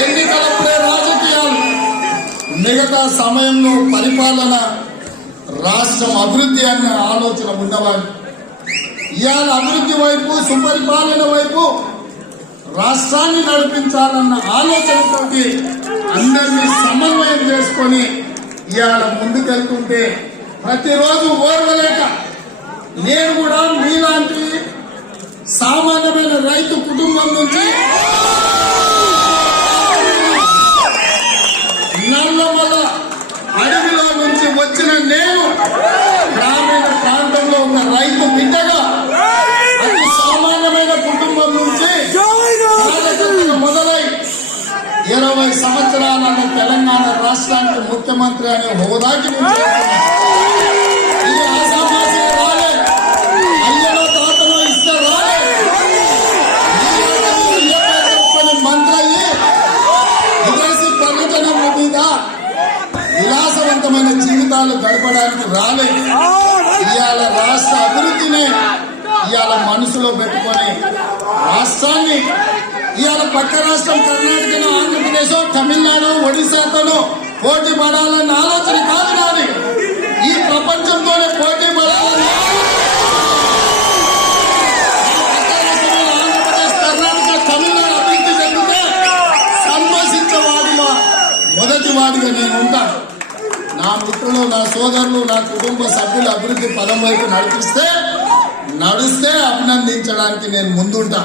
ఎన్నికలప్పుడే రాజకీయాలు మిగతా సమయంలో పరిపాలన రాష్ట్రం అభివృద్ధి అన్న ఆలోచన ఉన్నవాడు ఇవాళ అభివృద్ధి వైపు సుపరిపాలన వైపు రాష్ట్రాన్ని నడిపించాలన్న ఆలోచనతోటి అందరినీ సమన్వయం చేసుకొని ఇవాళ ముందుకెళ్తుంటే ప్రతిరోజు ఓర్వలేక నేను కూడా మీలాంటి సామాన్యమైన రైతు కుటుంబం నుంచి నల్లమల అడవిలో నుంచి వచ్చిన నేను గ్రామీణ ప్రాంతంలో ఉన్న రైతు బిడ్డగా అతి సామాన్యమైన కుటుంబం నుంచి మొదలై ఇరవై సంవత్సరాల తెలంగాణ రాష్ట్రానికి ముఖ్యమంత్రి అనే హోదాకి నుంచి విలాసవంతమైన జీవితాలు గడపడానికి రాలే. ఇవాళ రాష్ట్ర అభివృద్ధిని ఇవాళ మనసులో పెట్టుకొని రాష్ట్రాన్ని ఇవాళ పక్క రాష్ట్రం కర్ణాటకను ఆంధ్రప్రదేశ్ తమిళనాడు ఒడిశాతోనూ పోటీ పడాలన్న ఆలోచన కాదు నాది. ఈ ప్రపంచంతోనే పోటీ పడాలన్న పక్క రాష్ట్రాలు ఆంధ్రప్రదేశ్ కర్ణాటక తమిళనాడు అభివృద్ధి చెందితే సంతోషించే వాడిగా మొదటి వాడిగా నేను ఉంటాను. నా మిత్రులు నా సోదరులు నా కుటుంబ సభ్యులు అభివృద్ధి పదం వైపు నడిపిస్తే నడిస్తే అభినందించడానికి నేను ముందుంటా.